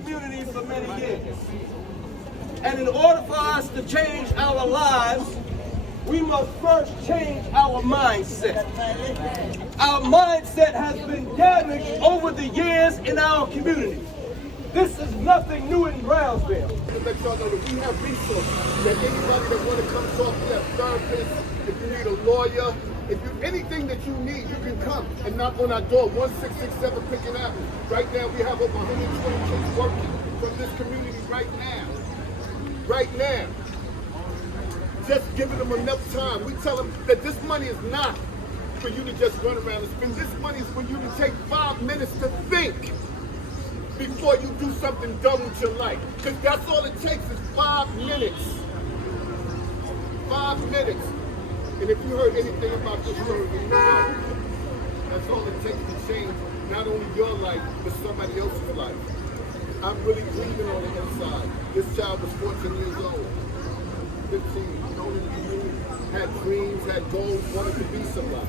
community for many years. And in order for us to change our lives, we must first change our mindset. Our mindset has been damaged over the years in our community. This is nothing new in Brownsville. To let y'all know that we have resources. That anybody that want to come talk to that therapist, if you need a lawyer, if you anything that you need, you can come and knock on our door, 1667 Pickett Avenue. Right now we have over 120 kids working from this community right now. Right now. Just giving them enough time. We tell them that this money is not for you to just run around and spend. This money is for you to take 5 minutes to think before you do something dumb with your life. Because that's all it takes is 5 minutes. 5 minutes. And if you heard anything about this story, you know that's all it takes to change not only your life, but somebody else's life. I'm really bleeding on the inside. This child was 14 years old. 15, known in the community, had dreams, had goals, wanted to be somebody.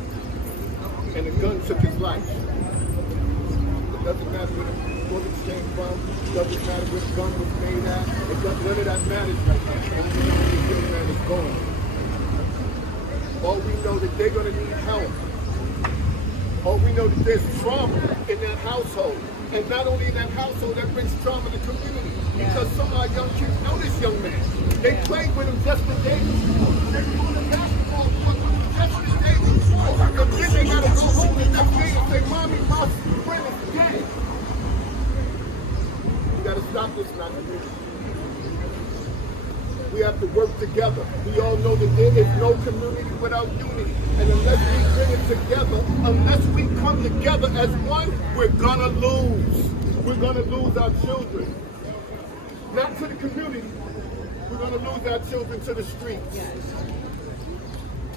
And a gun took his life. It doesn't matter where the bullets came from, it doesn't matter where the gun was made at, none of that matters right now. Only know this young man is gone. All we know that they're gonna need help. All we know that there's trauma in that household. And not only in that household, that brings trauma to the community. Because some of our young kids know this young man. They played with him just the day before. They were on the basketball court with him just the day before. And then they gotta go home and that day and say, Mommy, my friend is dead. We gotta stop this in our community. We have to work together. We all know that there is no community without unity. And unless we bring it together, unless we come together as one, we're gonna lose. We're gonna lose our children. Not to the community. We're gonna lose our children to the streets.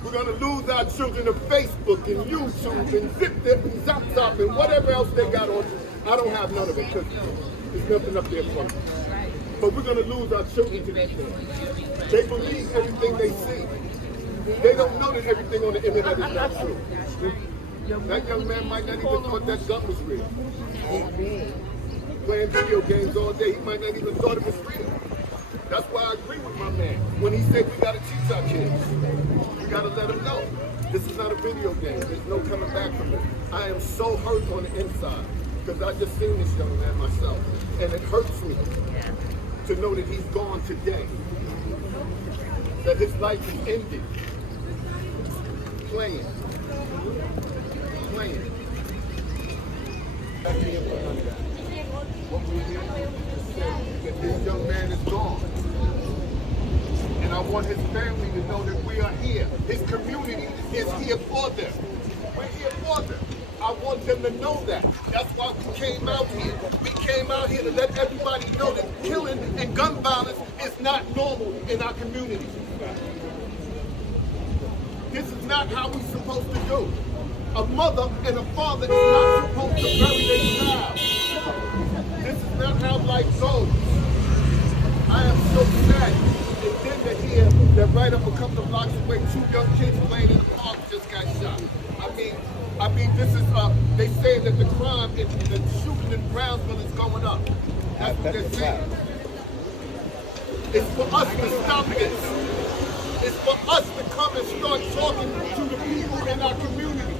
We're gonna lose our children to Facebook and YouTube and ZipZip and ZapZap and whatever else they got on. I don't have none of it because there's nothing up there for me. But we're gonna lose our children to these things. They believe everything they see. They don't know that everything on the internet is not true. That young man might not even thought that gun was real. Playing video games all day, he might not even thought it was real. That's why I agree with my man when he said we gotta teach our kids. We gotta let them know. This is not a video game. There's no coming back from it. I am so hurt on the inside because I just seen this young man myself. And it hurts me to know that he's gone today. That his life is ended. Playing. What we hear is that this young man is gone. And I want his family to know that we are here. His community is here for them. We're here for them. I want them to know that. That's why we came out here. We came out here to let everybody know that killing and gun violence is not normal in our community. This is not how we're supposed to do. A mother and a father is not supposed to bury their child. This is not how life goes. I am so sad. And then to hear that right up a couple of blocks away, 2 young kids playing in the park just got shot. I mean, this is, they say that the crime, the shooting in Brownsville is going up. That's what they're saying. It's for us to stop this. It's for us to come and start talking to the people in our community.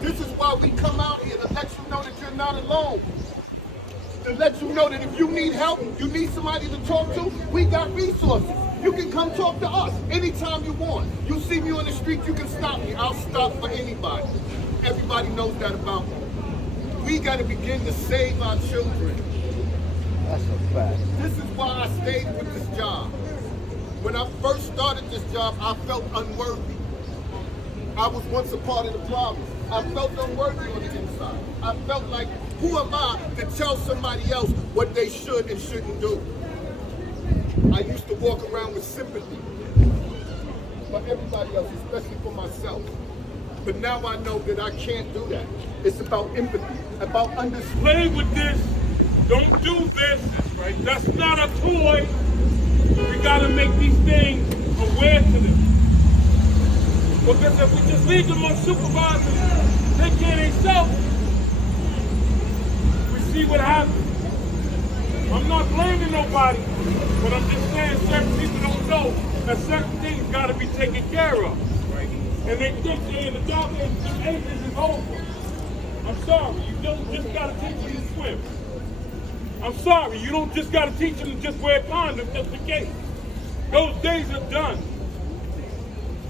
This is why we come out here, to let you know that you're not alone. To let you know that if you need help, you need somebody to talk to, we got resources. You can come talk to us anytime you want. You see me on the street, you can stop me. I'll stop for anybody. Everybody knows that about me. We got to begin to save our children. That's a fact. This is why I stayed with this job. When I first started this job, I felt unworthy. I was once a part of the problem. I felt unworthy on the inside. I felt like, who am I to tell somebody else what they should and shouldn't do? I used to walk around with sympathy for everybody else, especially for myself. But now I know that I can't do that. It's about empathy, about understanding. Play with this. Don't do this. Right? That's not a toy. We gotta make these things aware to them. Because if we just leave them unsupervised and take care of themselves, we see what happens. I'm not blaming nobody, but I'm just saying certain people don't know that certain things got to be taken care of. And they think they're in the dark ages is over. I'm sorry, you don't just got to teach them to swim. I'm sorry, you don't just got to teach them to just wear condoms just in case. Those days are done.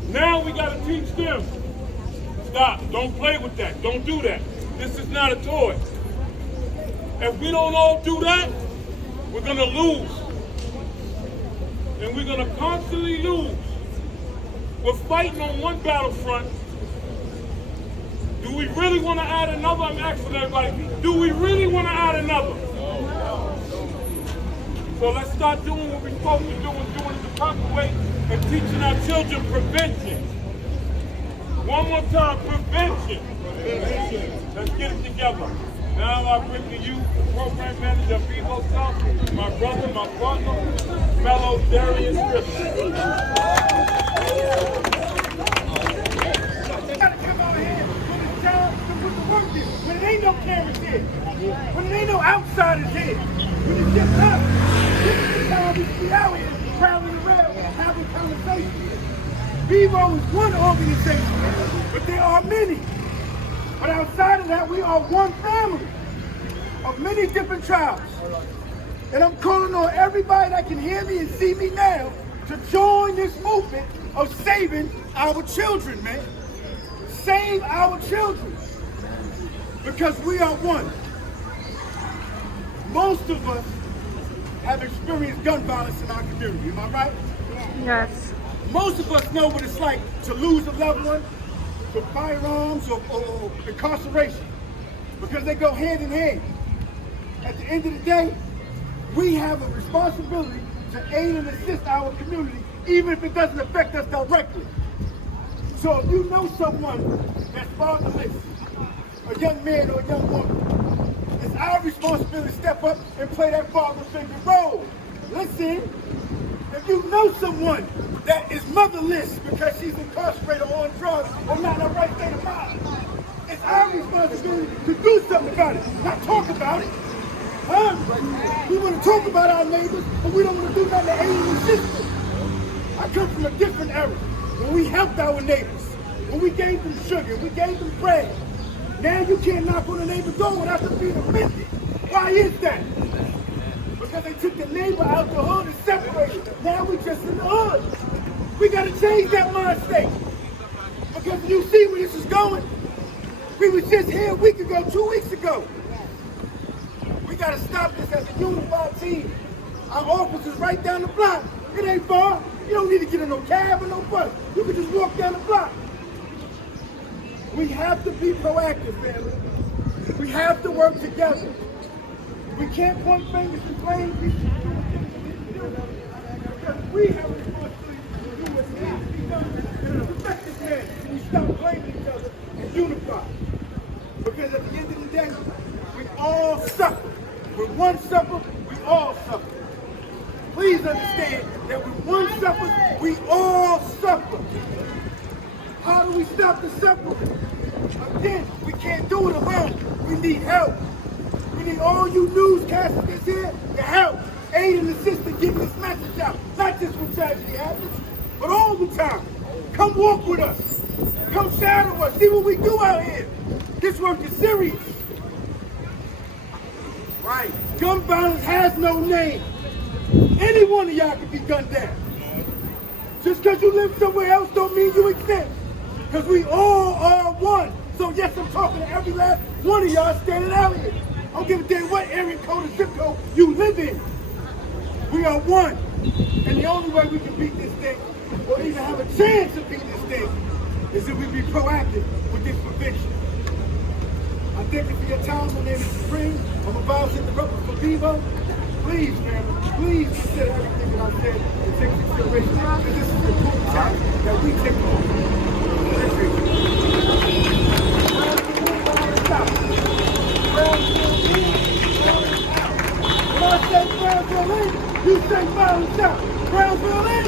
Now we got to teach them. Stop, don't play with that, don't do that. This is not a toy. If we don't all do that, we're going to lose. And we're going to constantly lose. We're fighting on one battlefront. Do we really want to add another? I'm asking everybody, do we really want to add another? So let's start doing what we're supposed to do and doing it the proper way and teaching our children prevention. One more time, prevention. Let's get it together. Now I bring to you the program manager of Vivo South, my brother, my partner, fellow Darius Griffin. When it ain't no cameras here, when it ain't no outsiders here, when it's just us, this is the time we be out here traveling around having conversations. Vivo is one organization, but there are many. But outside of that, we are one family of many different tribes. And I'm calling on everybody that can hear me and see me now to join this movement of saving our children, man. Save our children. Because we are one. Most of us have experienced gun violence in our community, am I right? Yes. Most of us know what it's like to lose a loved one to firearms or incarceration, because they go hand in hand. At the end of the day, we have a responsibility to aid and assist our community, even if it doesn't affect us directly. So if you know someone that's fatherless, a young man or a young woman, it's our responsibility to step up and play that father figure role. Listen, if you know someone that is motherless because she's incarcerated or on drugs or not in her right state of mind, it's our responsibility to do something about it, not talk about it. Huh? We want to talk about our neighbors, but we don't want to do nothing to aid and assist them. I come from a different era, when we helped our neighbors, when we gave them sugar, we gave them bread. Now you can't knock on a neighbor's door without them being offended. Why is that? Because they took the neighbor out the hood and separated. Now we just in the hood. We got to change that mind state. Because you see where this is going. We was just here a week ago, 2 weeks ago. We got to stop this as a unified team. Our office is right down the block. It ain't far. You don't need to get in no cab or no bus. You can just walk down the block. We have to be proactive, family. We have to work together. We can't point fingers and blame people. Because we have a responsibility to do what needs to be done in an effective manner. We stop blaming each other and unify. Because at the end of the day, we all suffer. When one suffers, we all suffer. Please understand that when one suffers, we all suffer. How do we stop the suffering? Again, we can't do it alone. We need help. We need all you newscasters that's here to help, aid and assist in getting this message out. Not just when tragedy happens, but all the time. Come walk with us. Come shadow us. See what we do out here. This work is serious. Right. Gun violence has no name. Any one of y'all can be gunned down. Just because you live somewhere else don't mean you exist. Because we all are one. So yes, I'm talking to every last one of y'all standing out here. I don't give a damn what area code or zip code you live in. We are one. And the only way we can beat this thing, or even have a chance to beat this thing, is if we be proactive with this prevention. I thank you for your time. My name is Supreme. I'm a violence interrupter for Vivo. Please, family, please consider everything that I said and take consideration. Because this is the important time that we take on. When I say Brownsville in, you say violence out. Brownsville in.